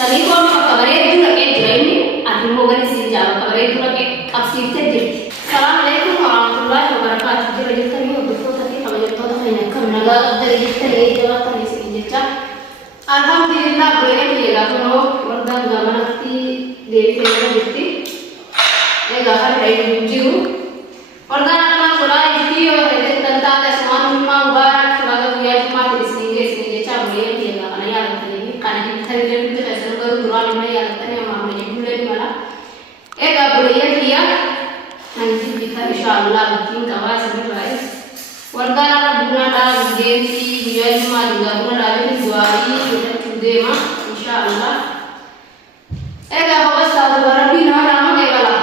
Sanii koo kabaree dura kee jireenyi ati immoo gadi siin jaaba kabaree dura kee qabsiiftee jirti. Salaam alaikum warahmatullahi wabarakatuh. Jira jettanii hordoftoota fi kabajamtoota keenya akkam nagaa qabdanii jettanii jabaatanii isin jecha. Alhamdulillah bu'een eegaa kunoo waldaan gamanatti deebitee jira jirti. Egaa har'a jiru. Waldaan akkanaa golaa itti yoo ta'e tantaata ismaanummaa mubaarak baga guyyaa jummaatti isin geessine jecha bu'een eegaa kana yaadatanii kana hibbitanii deemte keessan garuu duraan immoo yaadatanii amma jechuullee mala. Egaa bu'een kiyya hanji bitaa inshaallah bitiin qabaa isinirraa waldaan akka bunaadhaa deemti guyyaa jummaatti gaafuna dhaabbiin du'aarii jedhachuu deema inshaallah. Egaa hawwasaa duba rabbiin haadhaa eegala.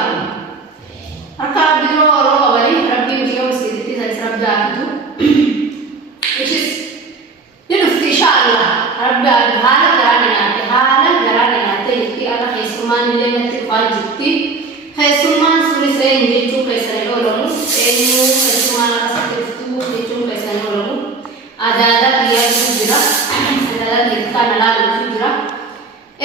Akka abdii rooroo qabanii rabbiin biyya musiitti isanis rabdaatu. Ishis ni dhufti inshaallah rabdaatu haala garaa dhiyaatte jetti akka keessummaan illee natti dhufaa jirti. Keessummaan sunis eenyu jechuu keessanii oolamu eenyu keessummaan akkasitti dhuftuu jechuun keessanii oolamu adaadhaa biyyaatu jira adaadhaa biyya nalaaluutu jira.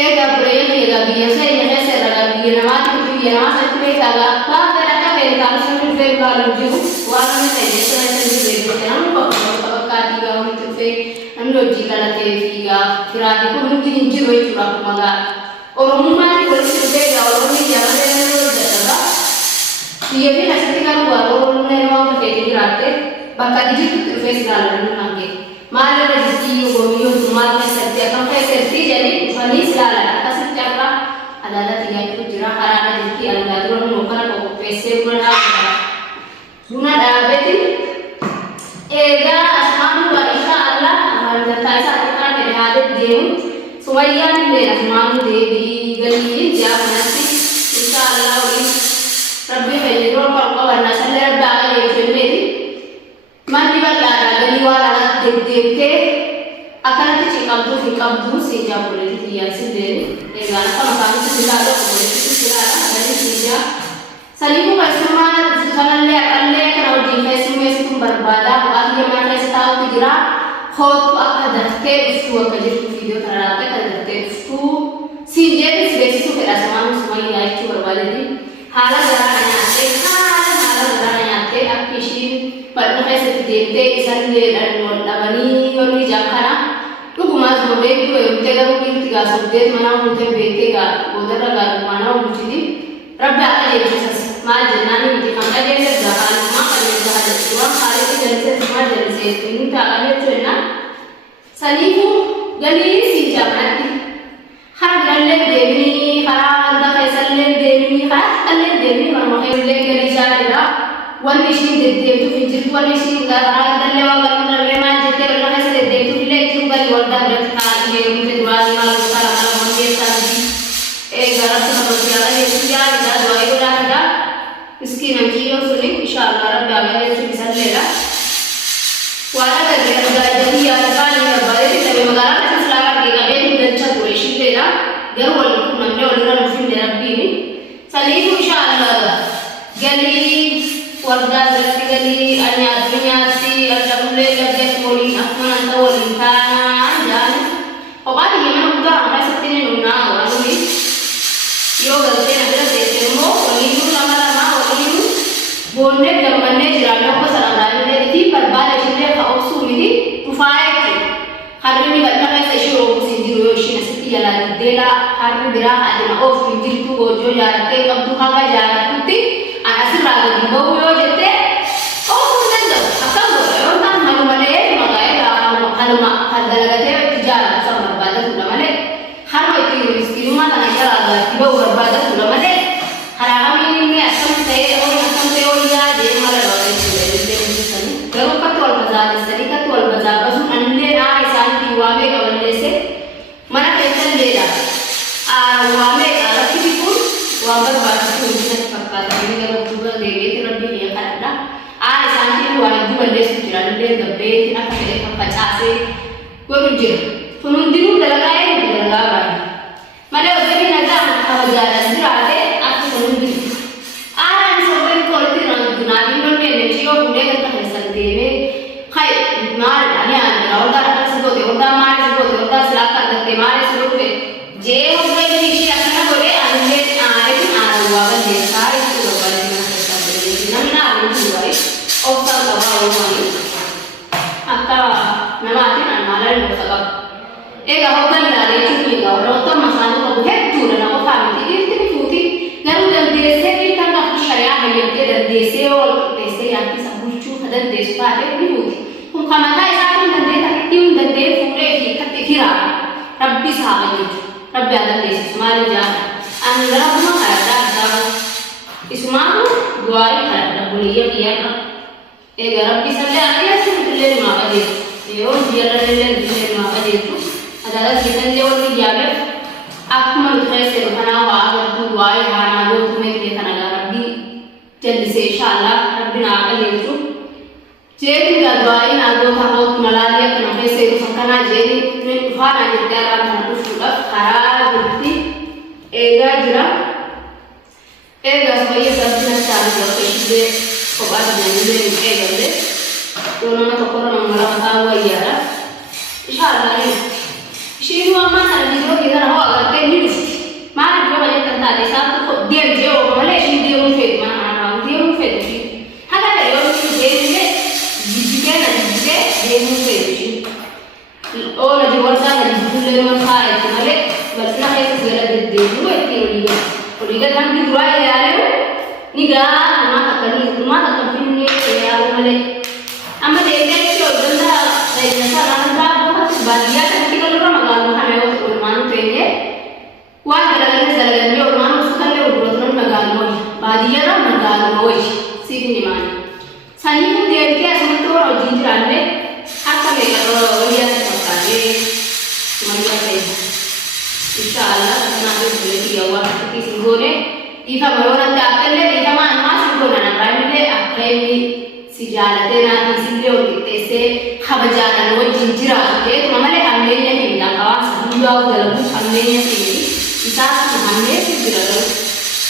Egaa bu'een egaa biyya keenya keessa irraa biyya namaatti biyya namaa sanatti beekagaa baay'ee akka beekamu sanatti dhufee baalu jiru waan namni ta'e jechuudha sanatti beekamu namni bakka bakkaatii gaa walitti dhufee namni hojii galatee fiigaa firaatii kun hundi hin jiru jechuudha akkuma gaa oromummaatti walitti dhufee gaa oromni jaalatee namni hojjetata biyya fi asitti garuu waa oromummaa nama bakkeetti jiraatte bakka dijitutti dhufee silaalannu hanqee maalirra jijjiiruu gomiyyoo maal keessatti akkam keessatti jedhanii dhufanii silaalan akkasitti akka adaadhaa xiyyaatu jira haraadha jirti algaa dura nuu kana qopheessee buna dhaabeti eegaa asmaanuu waa inshaallah amantaa isaa xiqqaan jedhe haadha deemu sumayyaan illee asmaanuu deebii galii jaa kanatti inshaallah waliin rabbii fayyaduu qabannaa sallee rabbi akka jechuumeeti manni bal'aadhaa galii waan alatti deddeebitee akkanatti ciqabduu fi qabduu si jaaboleeti xiyyaa sillee eegaan akka makaanitti silaadha qoboleetti silaadha akkanatti siijaa saniifuu keessummaan kanallee aqallee kana wajjin keessummeessituun barbaadaa bu'aa kiyya mana keessa taa'utu jira kootu akka daftee dhuftuu akka jirtu viidiyoo kana laattee akka daftee dhuftuu siin jeetis beeksisuu fedha sumaanuu sumayyaa jechuu barbaadeeti haala garaa nyaattee akka ishiin bal'ina keessatti deemtee isallee wal dhabanii yoonni jaakkana dhugumaas moodeetti wayyoomtee garuu dhiirti gaa sobdeet manaa huutee beektee gaa boodarra gaa dhumaanaa bulchiti rabbi akka jechuusas maal jennaan miti kan qajeelle gaa haalummaa qajeelcha hajjatti waan haaletti jalisee maal jalisee inni ta'a jechuu jennaan saniifuu galii siin jaamanatti hara birallee deemanii karaa wanta keessallee deemanii karaa xiqqallee deemanii marma keellee galii jaalidha. Wanni ishiin deddeebituuf hin jirtu wanni ishiin garaa dallee waan galii maal jettee irra keessa deddeebituuf illee ittiin galii waldaa biratti taa'anii beekumte duraanii maal gosaa lamaa wangeessaati eegaa rakkoo namatti yaala jechuun yaadudha du'aa yoo laafidha miskiina kiyyoo suni inshaallah rabbi aagaa jechuun isalleedha waan akka gaajjatii yaada baanii barbaadee tabe magaalaa keessa silaagaa deeqabeetiin galcha ture ishilleedha garuu waliin kunnamnee walirra nuufinde rabbiini saniifuu inshaallah galii wardaa biratti galii nyaatti argamullee gaggeessu waliin akkuma nanta waliin taanaan jaani kophaati mana guddaa keessatti ni nunnaa waanuni yoo galtee na bira teesse immoo waliinuu nama lamaa waliinuu boonnee gammannee jiraanne akka salaamaallee itti barbaada ishillee ka obsuu miti dhufaa jechuudha harri bal'ina keessa ishee oofuus hin jiru yoo ishiin asitti jalaa diddeelaa harri biraa haadhina oofu hin jirtu goojoo jaalattee qabdu haga jaalatutti asirraa gadi ba'uu yoo jettee oofuu danda'u akkam godha yoo ta'an halu malee maqaa haluma dalagatee itti jaalatu san barbaadatudha malee harma itti miskiinummaa kana jalaa itti ba'uu barbaadatudha malee haraamiin inni akkam ta'ee ol yaadee mala jechuudha garuu akkatti wal bazaabessanii akkatti wal bazaabbasuun anillee naa isaanitti waamee qaballeesse mana keessalleedha waamee qaaratti bikuun waan barbaachisuun inni fakkaata inni garuu duuba deebi'eetti rabbi biyya kanadha isaanitiin waan hedduu balleessu jiran illee gabbeetiin akka fedhe faffacaasee godhu jira kun hundinuu dalagaa eenyu dalagaa baay'ee malee hojjetii nagaa kabajaadhaan jiraate akka kun hundinuu sobbeen koolitti naafiin donnee yoo fuudhee ganta keessan deemee hay maalidha ni aanira waldaa akkasi goote waldaa maali si goote waldaa silaa akka argatte maali si dhufe jee हो गई नीचे अपना बोले आलू आरे आलू वाला जैसा इसको बोले ना कैसा बोले ना आलू हुआ है और सब दबा हुआ है आता मैं आती ना माला नहीं होता एक होगा डाले चुकी है और तो मसाले को बहुत दूर ना वो खाने की इतनी फूटी गरम जल्दी से कि तक आपकी शरिया है ये के जल्दी से और पैसे आपकी सब कुछ हदन देश पाते भी होती हम खाना का ऐसा हम धंधे तक क्यों धंधे पूरे की खत्ते की रहा रब्बी साहब रब्बी आदम देश हमारे जा अंदर हम खाया था इसमानु दुआई खाया बोलिए किया ना एक रब्बी सल्ले आने से ले मावा दे यो जिया ले मावा दे तो अदालत जितने ले और जावे आपको मन से बना वाग तू दुआई खाना दो तुम्हें के खाना रब्बी जल्दी से इंशाअल्लाह रब्बी ना का ले तो जेदी का दुआई ना दो था हो मलालिया के नफे से फकना जेदी ने फाना जितना रात ना कुछ का खराब बुद्धि एगा जरा एगा सही सब दिन चालू कर के को बात नहीं ले के गले तो उन्होंने तो कोरोना मला पता हुआ यार इंशाअल्लाह शीरू अम्मा सारी जो इधर हो अगर ते नहीं मार जो बजे तंता दे साथ को दे जो भले शी दे उन फेद मा हां दे उन फेद शी हदा रे और दे दे जिगे ना जिगे दे उन फेद शी और जो वर्षा ना जिले में खाए भले बसना है से गला दे वो इतनी ओलिगा हम की दुआ यार निगा मा का कभी या वो भले हम दे दे जो गंदा ऐसा ना बहुत बादिया करके कल मगाल हमें वो मान पेंगे वा जलगने और मान उसका ले उड़न मगाल मोई बादिया ना मगाल मोई सीधी निमान सनी को देख के असम तो और जिंजरान में आपका लेकर वलिया से पक्का ये मनिया पे इंशाअल्लाह अपना भी बोले कि हुआ किसी को ने इफा भरोना आते ले इफा मान मास को ना प्राइमरी अकेली सिजालते ना इसलिए और कितने से खबजाना लो जिंजरा के तो हमारे हमने ये मिला का समझो गलत हमने ये इसास हमने सिजरा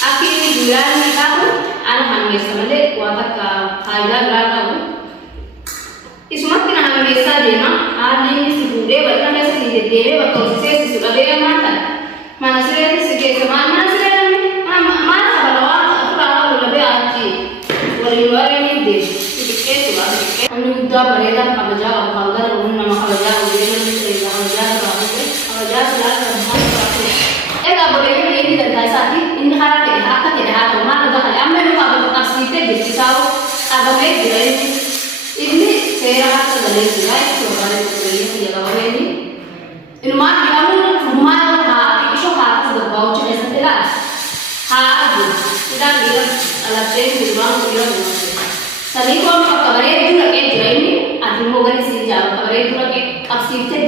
आपकी जुरान में का आन हमने समझे वादा का फायदा ला का इस मत ना हमेशा देना आज नहीं इस पूरे वर्तन में से देवे वतो से सुलभे माता मनसरे से के समान मनसरे में मान सबलवा पुराना सुलभे आजी वरिवारे में दे के सुलभे हमने उद्दा बरेदा खबजा खबजा उन नम खबजा उन से खबजा खबजा सुला एगा बोले में ये भी करता साथी इन हारा के हाथ के हाथ मा का हला में का तफसीते दिखाओ अब मैं गिरे इतनी सेरा का गले दिखाए तो बारे में ये लगा हुए नहीं इन मा हम मा का इसो हाथ से दबाओ चले सतेला हाथ इधर गिर अलग से दिमाग गिर सभी को हम कवरेज जो लगे गिरे नहीं आदमी को अगर सीधे जाओ कवरेज जो लगे अब सीधे